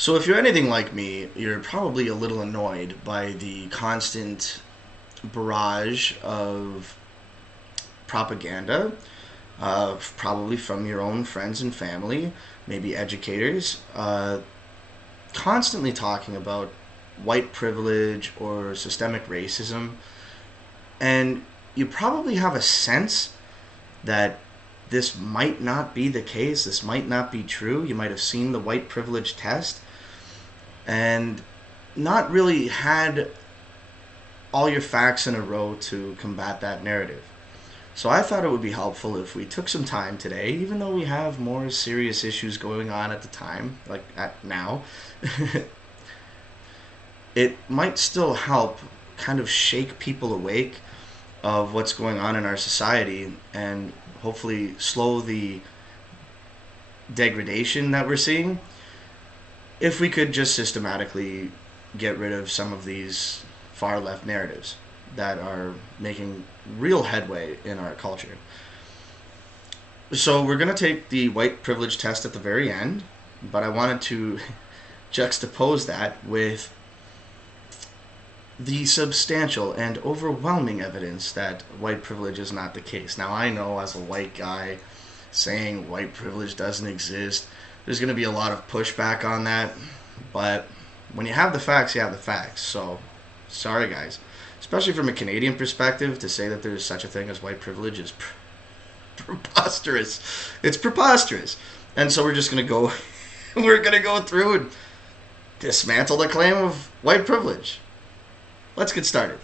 So if you're anything like me, you're probably a little annoyed by the constant barrage of propaganda, probably from your own friends and family, maybe educators, constantly talking about white privilege or systemic racism. And you probably have a sense that this might not be the case, this might not be true. You might have seen the white privilege test and not really had all your facts in a row to combat that narrative. So I thought it would be helpful if we took some time today, even though we have more serious issues going on at the time, like at now. It might still help kind of shake people awake of what's going on in our society and hopefully slow the degradation that we're seeing if we could just systematically get rid of some of these far left narratives that are making real headway in our culture. So we're going to take the white privilege test at the very end, but I wanted to juxtapose that with the substantial and overwhelming evidence that white privilege is not the case. Now, I know as a white guy saying white privilege doesn't exist, there's going to be a lot of pushback on that, but when you have the facts, you have the facts. So, sorry guys. Especially from a Canadian perspective, to say that there's such a thing as white privilege is preposterous. It's preposterous. And so we're just going to go, we're going to go through and dismantle the claim of white privilege. Let's get started.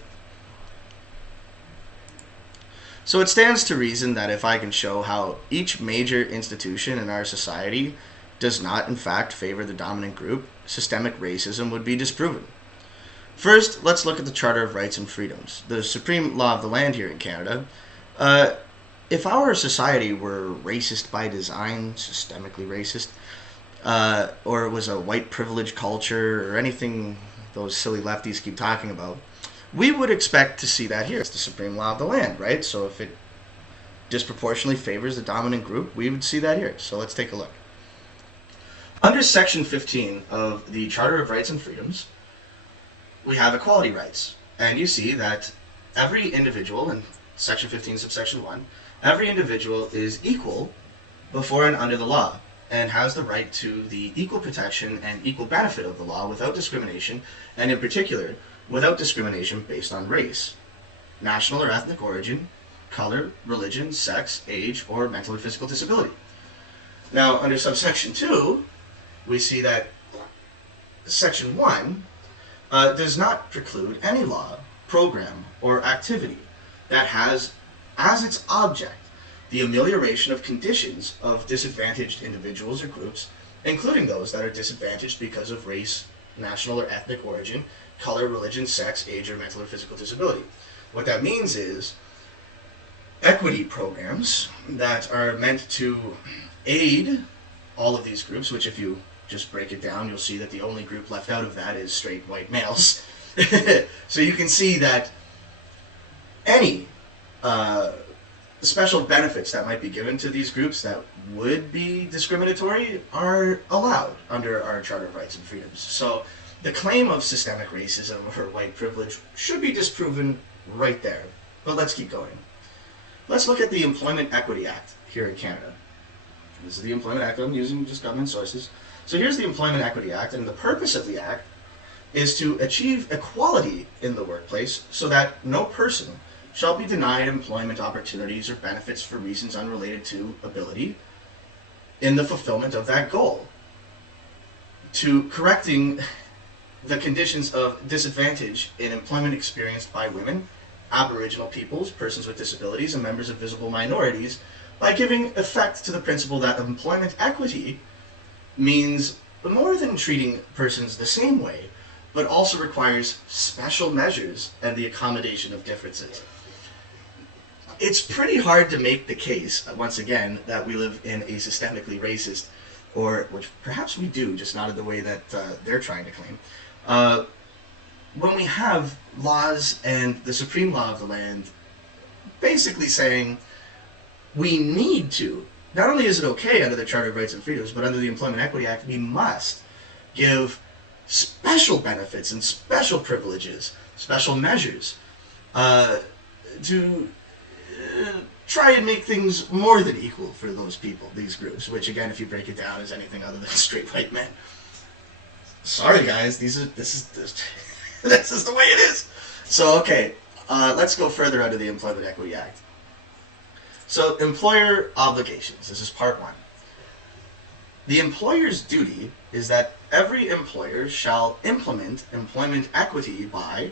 So it stands to reason that if I can show how each major institution in our society does not in fact favor the dominant group, systemic racism would be disproven. First, let's look at the Charter of Rights and Freedoms, the supreme law of the land here in Canada. If our society were racist by design, systemically racist, or it was a white privilege culture or anything those silly lefties keep talking about, we would expect to see that here. It's the supreme law of the land, right? So if it disproportionately favors the dominant group, we would see that here. So let's take a look. Under Section 15 of the Charter of Rights and Freedoms, we have equality rights. And you see that every individual, in Section 15, subsection 1, every individual is equal before and under the law, and has the right to the equal protection and equal benefit of the law without discrimination, and in particular, without discrimination based on race, national or ethnic origin, color, religion, sex, age, or mental or physical disability. Now, under subsection 2, we see that Section 1 does not preclude any law, program, or activity that has as its object the amelioration of conditions of disadvantaged individuals or groups, including those that are disadvantaged because of race, national or ethnic origin, color, religion, sex, age, or mental or physical disability. What that means is equity programs that are meant to aid all of these groups, which if you just break it down, you'll see that the only group left out of that is straight white males. So you can see that any special benefits that might be given to these groups that would be discriminatory are allowed under our Charter of Rights and Freedoms. So the claim of systemic racism or white privilege should be disproven right there. But let's keep going. Let's look at the Employment Equity Act here in Canada. This is the Employment Act. I'm using just government sources. So here's the Employment Equity Act, and the purpose of the Act is to achieve equality in the workplace so that no person shall be denied employment opportunities or benefits for reasons unrelated to ability in the fulfillment of that goal, to correcting the conditions of disadvantage in employment experienced by women, Aboriginal peoples, persons with disabilities, and members of visible minorities by giving effect to the principle that employment equity means more than treating persons the same way, but also requires special measures and the accommodation of differences. It's pretty hard to make the case, once again, that we live in a systemically racist, or which perhaps we do, just not in the way that they're trying to claim, when we have laws and the supreme law of the land basically saying we need to, not only is it okay under the Charter of Rights and Freedoms, but under the Employment Equity Act, we must give special benefits and special privileges, special measures, to try and make things more than equal for those people, these groups, which again, if you break it down, is anything other than straight white men. Sorry guys, this is this is the way it is. So okay, let's go further under the Employment Equity Act. So employer obligations, this is part one. The employer's duty is that every employer shall implement employment equity by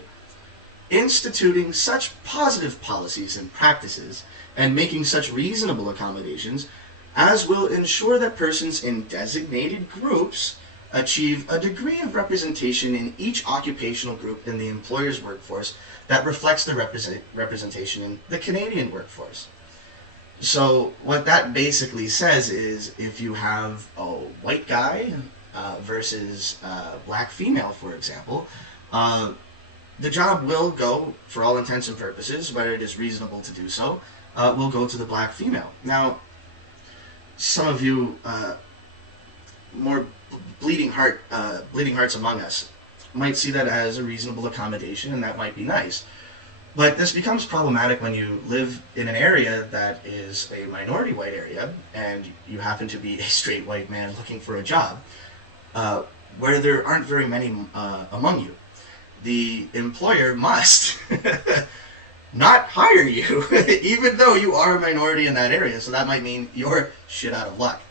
instituting such positive policies and practices and making such reasonable accommodations as will ensure that persons in designated groups achieve a degree of representation in each occupational group in the employer's workforce that reflects the representation in the Canadian workforce. So what that basically says is if you have a white guy versus a black female, for example, the job will go, for all intents and purposes, whether it is reasonable to do so, will go to the black female. Now, some of you more bleeding hearts among us might see that as a reasonable accommodation, and that might be nice. But this becomes problematic when you live in an area that is a minority white area, and you happen to be a straight white man looking for a job, where there aren't very many among you. The employer must not hire you, even though you are a minority in that area, so that might mean you're shit out of luck.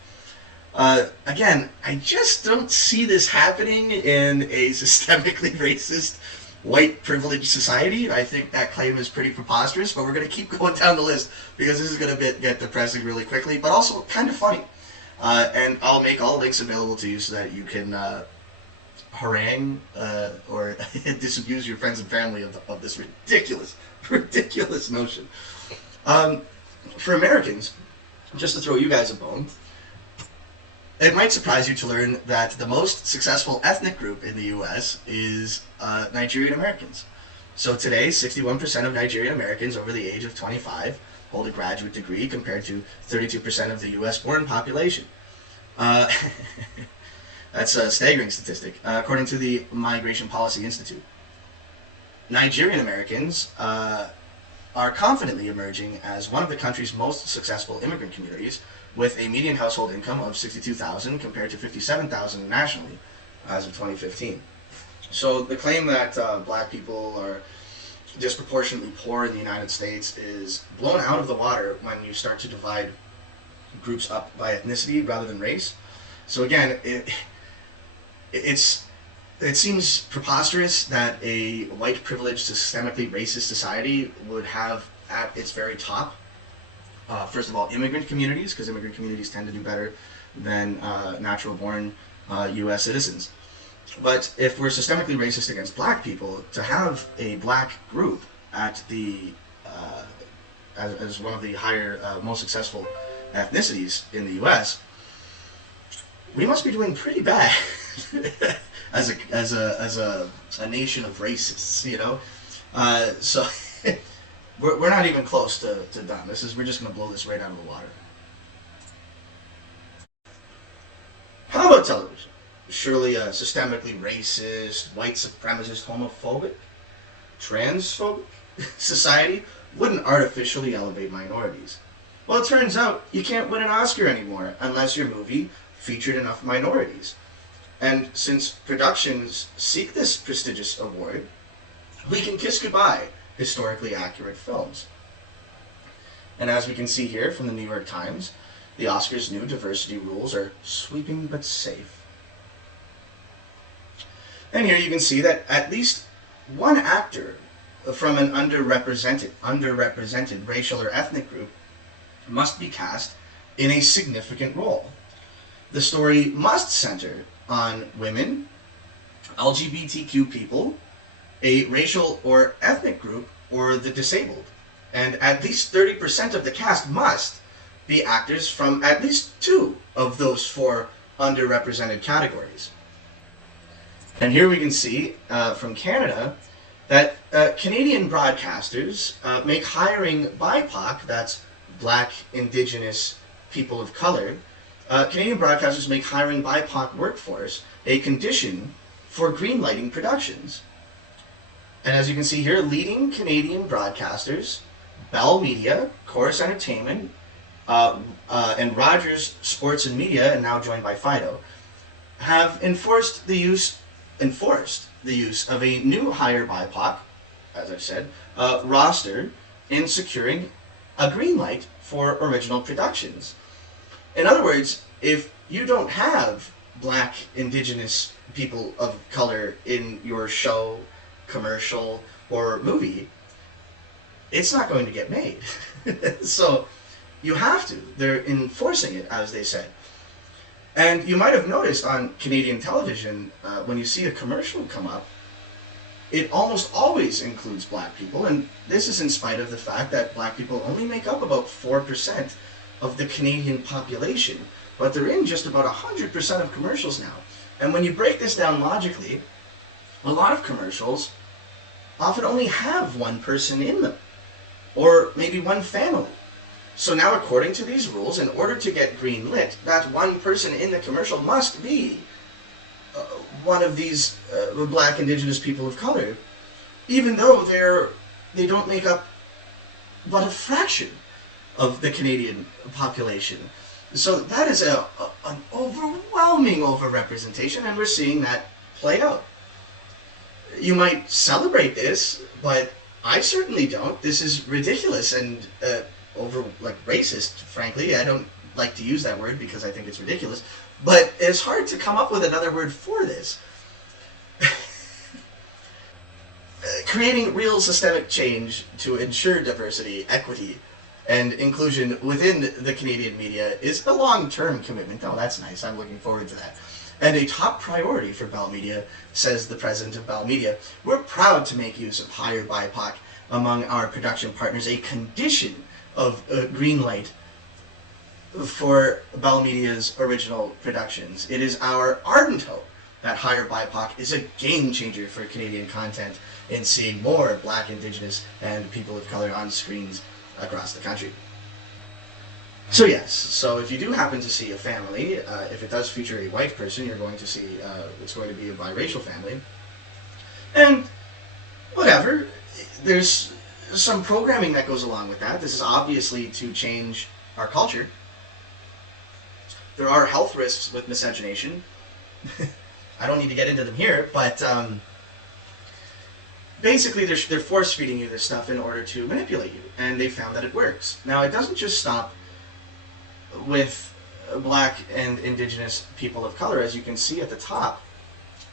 Again, I just don't see this happening in a systemically racist, white privileged society. I think that claim is pretty preposterous, but we're going to keep going down the list because this is going to get depressing really quickly, but also kind of funny. And I'll make all links available to you so that you can harangue or disabuse your friends and family of this ridiculous notion. For Americans, just to throw you guys a bone, it might surprise you to learn that the most successful ethnic group in the U.S. is Nigerian Americans. So today, 61% of Nigerian Americans over the age of 25 hold a graduate degree compared to 32% of the U.S.-born population. That's a staggering statistic, according to the Migration Policy Institute. Nigerian Americans are confidently emerging as one of the country's most successful immigrant communities, with a median household income of $62,000 compared to $57,000 nationally as of 2015. So the claim that black people are disproportionately poor in the United States is blown out of the water when you start to divide groups up by ethnicity rather than race. So again, it seems preposterous that a white privileged systemically racist society would have at its very top first of all, immigrant communities, because immigrant communities tend to do better than natural-born U.S. citizens. But if we're systemically racist against black people, to have a black group at the as one of the higher, most successful ethnicities in the U.S., we must be doing pretty bad as a nation of racists, you know. So. We're not even close to done. We're just going to blow this right out of the water. How about television? Surely a systemically racist, white supremacist, homophobic, transphobic society wouldn't artificially elevate minorities. Well, it turns out you can't win an Oscar anymore unless your movie featured enough minorities. And since productions seek this prestigious award, we can kiss goodbye historically accurate films. And as we can see here from the New York Times, the Oscars' new diversity rules are sweeping but safe. And here you can see that at least one actor from an underrepresented racial or ethnic group must be cast in a significant role. The story must center on women, LGBTQ people, a racial or ethnic group, or the disabled. And at least 30% of the cast must be actors from at least two of those four underrepresented categories. And here we can see from Canada that Canadian broadcasters make hiring BIPOC, that's Black, Indigenous, people of color, Canadian broadcasters make hiring BIPOC workforce a condition for greenlighting productions. And as you can see here, leading Canadian broadcasters, Bell Media, Chorus Entertainment, and Rogers Sports and Media, and now joined by Fido, have enforced the use of a new higher BIPOC, as I've said, roster in securing a green light for original productions. In other words, if you don't have Black, Indigenous people of color in your show, commercial, or movie, it's not going to get made. So you have to. They're enforcing it, as they said. And you might have noticed on Canadian television, when you see a commercial come up, it almost always includes Black people, and this is in spite of the fact that Black people only make up about 4% of the Canadian population, but they're in just about 100% of commercials now. And when you break this down logically, a lot of commercials often only have one person in them, or maybe one family. So now, according to these rules, in order to get green lit, that one person in the commercial must be one of these Black, Indigenous people of color, even though they don't make up but a fraction of the Canadian population. So that is an overwhelming overrepresentation, and we're seeing that play out. You might celebrate this, but I certainly don't. This is ridiculous and racist, frankly. I don't like to use that word because I think it's ridiculous, but it's hard to come up with another word for this. Creating real systemic change to ensure diversity, equity, and inclusion within the Canadian media is a long-term commitment. Oh, that's nice. I'm looking forward to that. And a top priority for Bell Media, says the president of Bell Media. We're proud to make use of higher BIPOC among our production partners, a condition of green light for Bell Media's original productions. It is our ardent hope that higher BIPOC is a game changer for Canadian content in seeing more Black, Indigenous, and people of color on screens across the country. So yes, so if you do happen to see a family, if it does feature a white person, you're going to see it's going to be a biracial family. And whatever, there's some programming that goes along with that. This is obviously to change our culture. There are health risks with miscegenation. I don't need to get into them here, but basically they're force-feeding you this stuff in order to manipulate you, and they found that it works. Now, it doesn't just stop with Black and Indigenous people of color. As you can see at the top,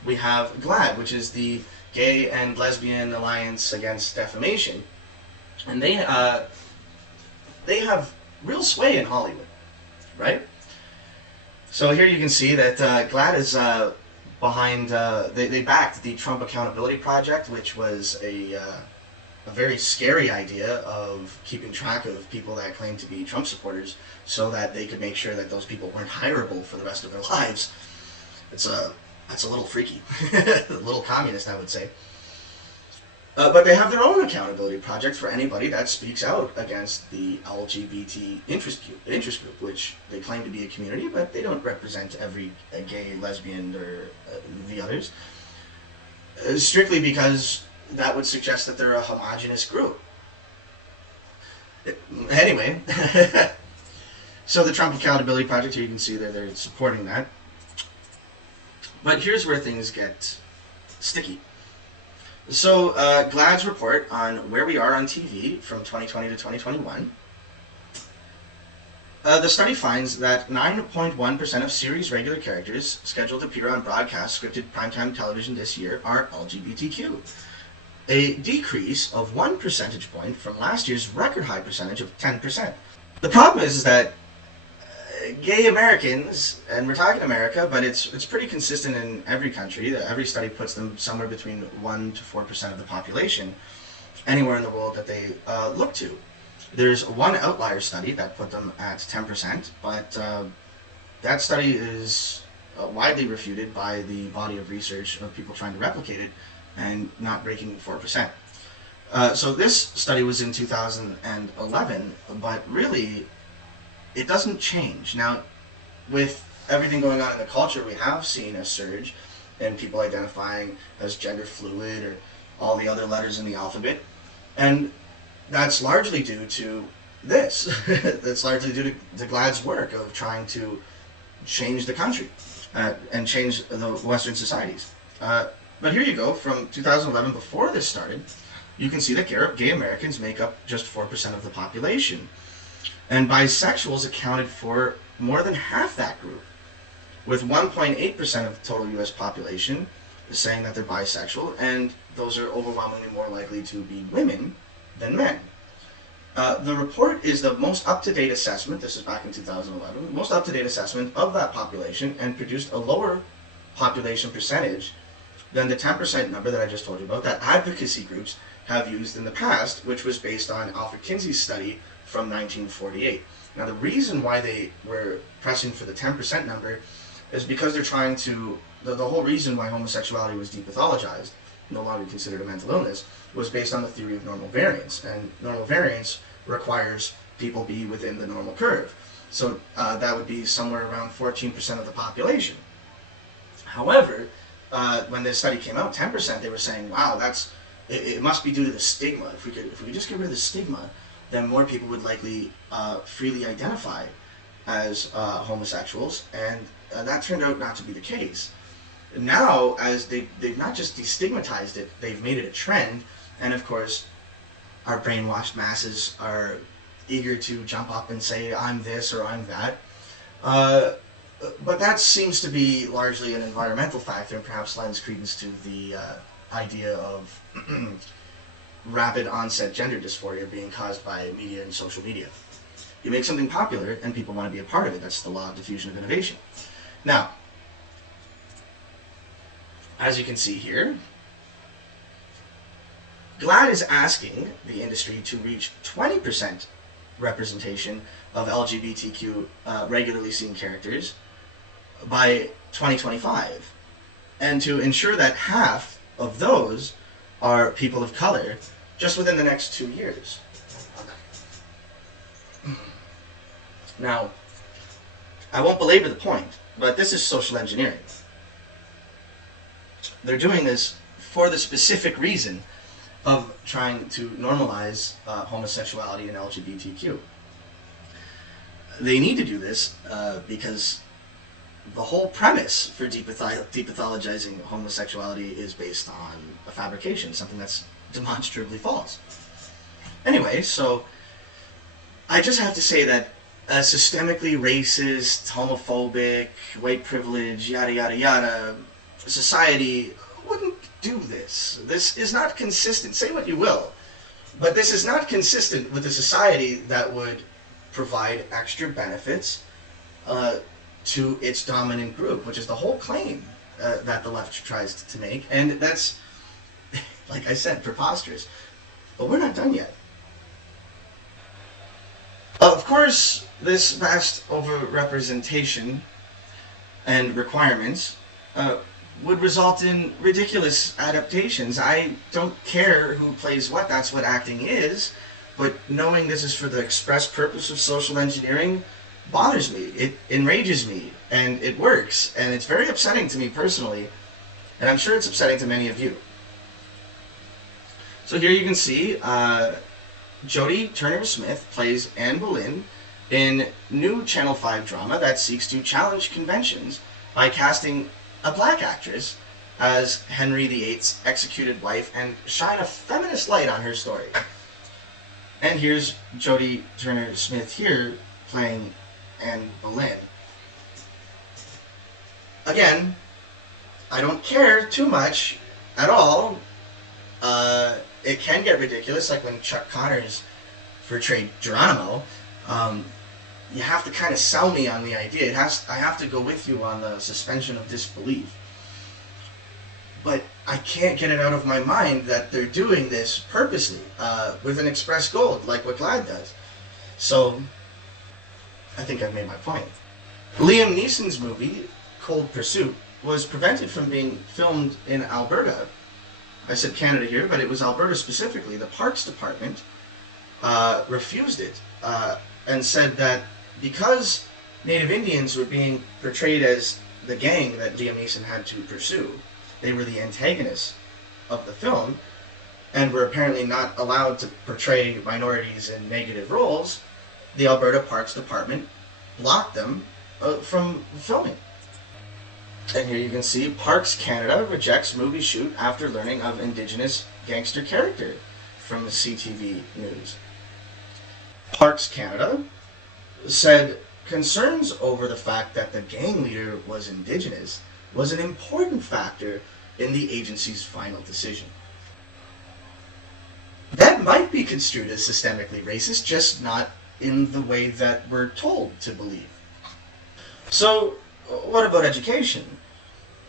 we have GLAAD, which is the Gay and Lesbian Alliance Against Defamation, and they have real sway in Hollywood, right? So here you can see that GLAAD is behind, they backed the Trump Accountability Project, which was a very scary idea of keeping track of people that claim to be Trump supporters so that they could make sure that those people weren't hireable for the rest of their lives. That's a little freaky. A little communist, I would say. But they have their own accountability project for anybody that speaks out against the LGBT interest group, which they claim to be a community, but they don't represent every gay, lesbian, or the others. Strictly because that would suggest that they're a homogenous group. Anyway, so the Trump Accountability Project, here you can see they're supporting that. But here's where things get sticky. So GLAAD's report on where we are on TV from 2020 to 2021. The study finds that 9.1% of series regular characters scheduled to appear on broadcast scripted primetime television this year are LGBTQ. A decrease of 1 percentage point from last year's record high percentage of 10%. The problem is that gay Americans, and we're talking America, but it's pretty consistent in every country. Every study puts them somewhere between 1 to 4% of the population, anywhere in the world that they look to. There's one outlier study that put them at 10%, but that study is widely refuted by the body of research of people trying to replicate it and not breaking 4%. So this study was in 2011, but really it doesn't change. Now, with everything going on in the culture, we have seen a surge in people identifying as gender fluid or all the other letters in the alphabet. And that's largely due to this. That's largely due to GLAAD's work of trying to change the country and change the Western societies. But here you go, from 2011, before this started, you can see that gay Americans make up just 4% of the population. And bisexuals accounted for more than half that group, with 1.8% of the total U.S. population saying that they're bisexual, and those are overwhelmingly more likely to be women than men. The report is the most up-to-date assessment, this is back in 2011, most up-to-date assessment of that population, and produced a lower population percentage than the 10% number that I just told you about that advocacy groups have used in the past, which was based on Alfred Kinsey's study from 1948. Now, the reason why they were pressing for the 10% number is because they're trying to, the whole reason why homosexuality was depathologized, no longer considered a mental illness, was based on the theory of normal variance. And normal variance requires people be within the normal curve. So that would be somewhere around 14% of the population. However, when this study came out, 10%, they were saying, wow, it must be due to the stigma. If we could just get rid of the stigma, then more people would likely freely identify as homosexuals, and that turned out not to be the case. Now, as they've not just destigmatized it, they've made it a trend, and of course, our brainwashed masses are eager to jump up and say, I'm this or I'm that. But that seems to be largely an environmental factor, and perhaps lends credence to the idea of rapid onset gender dysphoria being caused by media and social media. You make something popular and people want to be a part of it. That's the law of diffusion of innovation. Now, as you can see here, GLAAD is asking the industry to reach 20% representation of LGBTQ regularly seen characters by 2025, and to ensure that half of those are people of color just within the next 2 years. Now, I won't belabor the point, but this is social engineering. They're doing this for the specific reason of trying to normalize homosexuality and LGBTQ. They need to do this because the whole premise for depathologizing homosexuality is based on a fabrication, something that's demonstrably false. Anyway, so I just have to say that a systemically racist, homophobic, white privilege, yada yada yada society wouldn't do this. This is not consistent. Say what you will, but this is not consistent with a society that would provide extra benefits to its dominant group, which is the whole claim that the left tries to make. And that's, like I said, preposterous. But we're not done yet. Of course, this vast overrepresentation and requirements would result in ridiculous adaptations. I don't care who plays what, that's what acting is, but knowing this is for the express purpose of social engineering bothers me. It enrages me, and it works, and it's very upsetting to me personally, and I'm sure it's upsetting to many of you. So here you can see Jodie Turner-Smith plays Anne Boleyn in new Channel 5 drama that seeks to challenge conventions by casting a black actress as Henry VIII's executed wife and shine a feminist light on her story. And here's Jodie Turner-Smith here playing Anne Boleyn. Again, I don't care too much at all. It can get ridiculous, like when Chuck Connors portrayed Geronimo. You have to kind of sell me on the idea. I have to go with you on the suspension of disbelief. But I can't get it out of my mind that they're doing this purposely, with an express goal, like what GLAAD does. So, I think I've made my point. Liam Neeson's movie, Cold Pursuit, was prevented from being filmed in Alberta. I said Canada here, but it was Alberta specifically. The Parks Department refused it and said that because Native Indians were being portrayed as the gang that Liam Neeson had to pursue. They were the antagonists of the film, and were apparently not allowed to portray minorities in negative roles. The Alberta Parks Department blocked them from filming. And here you can see Parks Canada rejects movie shoot after learning of Indigenous gangster character from the CTV News. Parks Canada said concerns over the fact that the gang leader was Indigenous was an important factor in the agency's final decision. That might be construed as systemically racist, just not in the way that we're told to believe. So, what about education?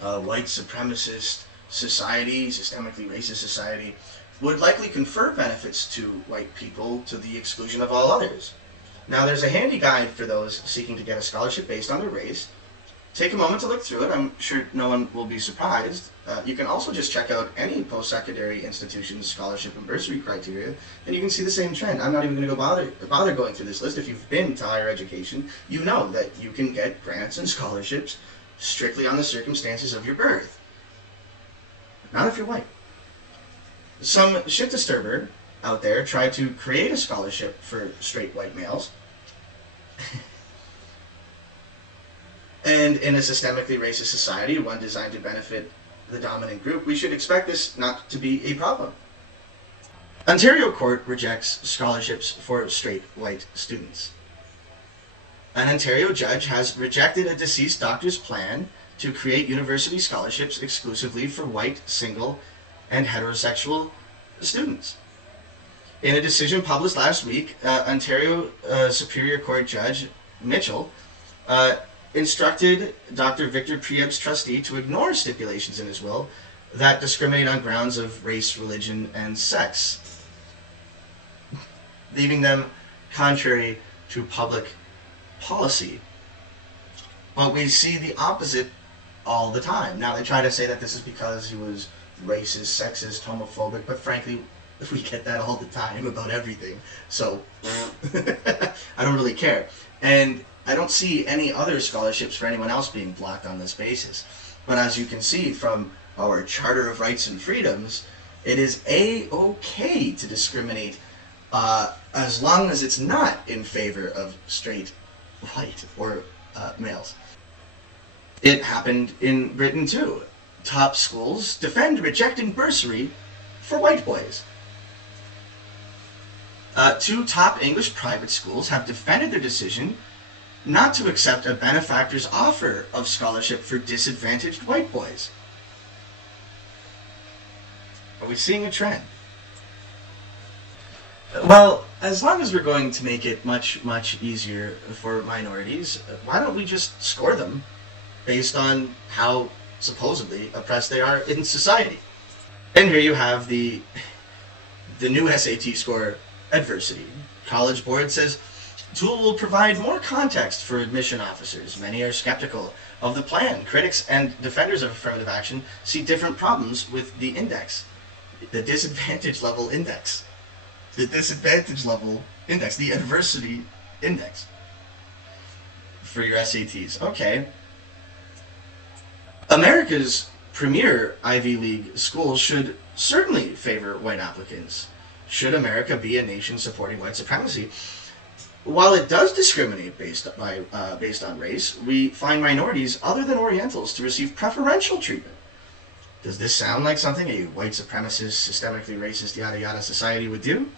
A white supremacist society, systemically racist society, would likely confer benefits to white people to the exclusion of all others. Now, there's a handy guide for those seeking to get a scholarship based on their race. Take a moment to look through it. I'm sure no one will be surprised. You can also just check out any post-secondary institution's scholarship and bursary criteria, and you can see the same trend. I'm not even going to go bother going through this list. If you've been to higher education, you know that you can get grants and scholarships strictly on the circumstances of your birth. Not if you're white. Some shit disturber out there tried to create a scholarship for straight white males. And in a systemically racist society, one designed to benefit the dominant group, we should expect this not to be a problem. Ontario court rejects scholarships for straight white students. An Ontario judge has rejected a deceased doctor's plan to create university scholarships exclusively for white, single, and heterosexual students. In a decision published last week, Ontario Superior Court Judge Mitchell instructed Dr. Victor Prieb's trustee to ignore stipulations in his will that discriminate on grounds of race, religion, and sex, leaving them contrary to public policy. But we see the opposite all the time. Now, they try to say that this is because he was racist, sexist, homophobic, but frankly, we get that all the time about everything. So, I don't really care. And I don't see any other scholarships for anyone else being blocked on this basis. But as you can see from our Charter of Rights and Freedoms, it is A-okay to discriminate as long as it's not in favor of straight white or males. It happened in Britain too. Top schools defend rejecting bursary for white boys. Two top English private schools have defended their decision not to accept a benefactor's offer of scholarship for disadvantaged white boys. Are we seeing a trend? Well, as long as we're going to make it much, much easier for minorities, why don't we just score them based on how supposedly oppressed they are in society? And here you have the new SAT score, adversity. College Board says tool will provide more context for admission officers. Many are skeptical of the plan. Critics and defenders of affirmative action see different problems with the index. The disadvantage level index. The disadvantage level index. The adversity index. For your SATs. Okay. America's premier Ivy League schools should certainly favor white applicants. Should America be a nation supporting white supremacy? While it does discriminate based on race, we find minorities other than Orientals to receive preferential treatment. Does this sound like something a white supremacist, systemically racist, yada yada society would do?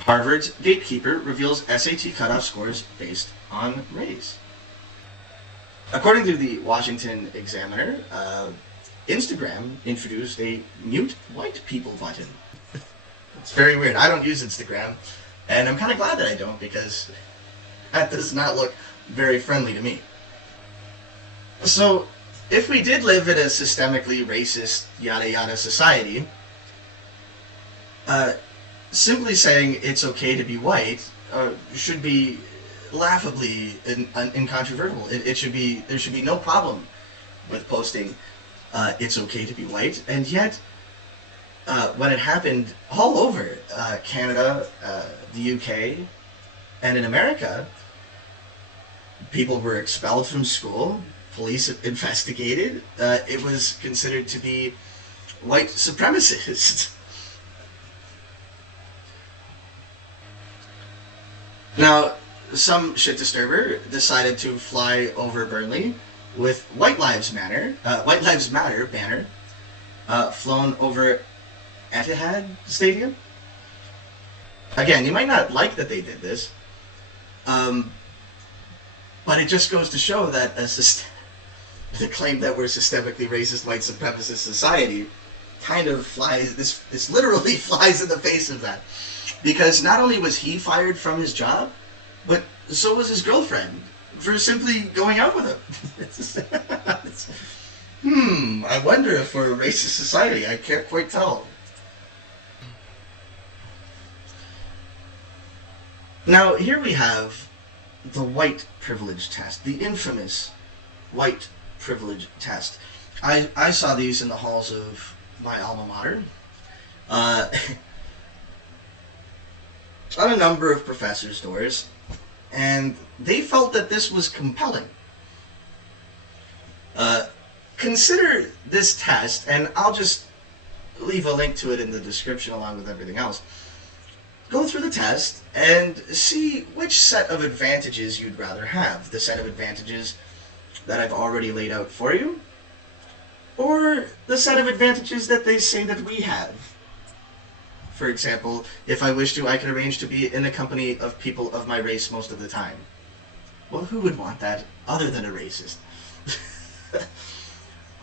Harvard's Gatekeeper reveals SAT cutoff scores based on race. According to the Washington Examiner, Instagram introduced a mute white people button. It's very weird. I don't use Instagram, and I'm kind of glad that I don't, because that does not look very friendly to me. So, if we did live in a systemically racist, yada yada society, simply saying it's okay to be white should be laughably incontrovertible. There should be no problem with posting it's okay to be white, and yet when it happened all over Canada, the UK, and in America, People were expelled from school. Police investigated. It was considered to be white supremacist. Now, some shit disturber decided to fly over Burnley with White Lives Matter banner flown over Etihad Stadium. Again, you might not like that they did this, but it just goes to show that the claim that we're systemically racist white supremacist society kind of flies. This literally flies in the face of that, because not only was he fired from his job, but so was his girlfriend for simply going out with him. I wonder if we're a racist society. I can't quite tell. Now, here we have the white privilege test, the infamous white privilege test. I saw these in the halls of my alma mater on a number of professors' doors, and they felt that this was compelling. Consider this test, and I'll just leave a link to it in the description along with everything else. Go through the test and see which set of advantages you'd rather have. The set of advantages that I've already laid out for you, or the set of advantages that they say that we have. For example, if I wish to, I can arrange to be in the company of people of my race most of the time. Well, who would want that other than a racist?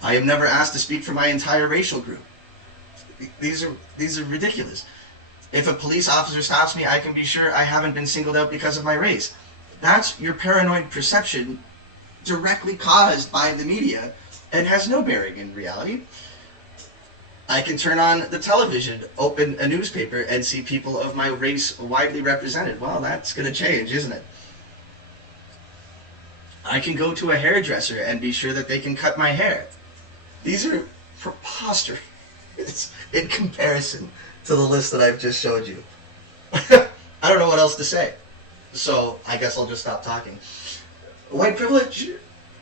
I am never asked to speak for my entire racial group. These are ridiculous. If a police officer stops me, I can be sure I haven't been singled out because of my race. That's your paranoid perception directly caused by the media and has no bearing in reality. I can turn on the television, open a newspaper, and see people of my race widely represented. Well, that's going to change, isn't it? I can go to a hairdresser and be sure that they can cut my hair. These are preposterous in comparison to the list that I've just showed you. I don't know what else to say. So I guess I'll just stop talking. White privilege?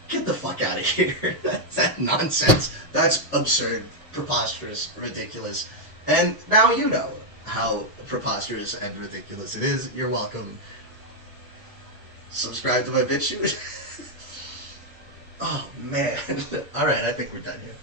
Get the fuck out of here. That's nonsense. That's absurd, preposterous, ridiculous. And now you know how preposterous and ridiculous it is. You're welcome. Subscribe to my BitChute. Oh man. Alright, I think we're done here.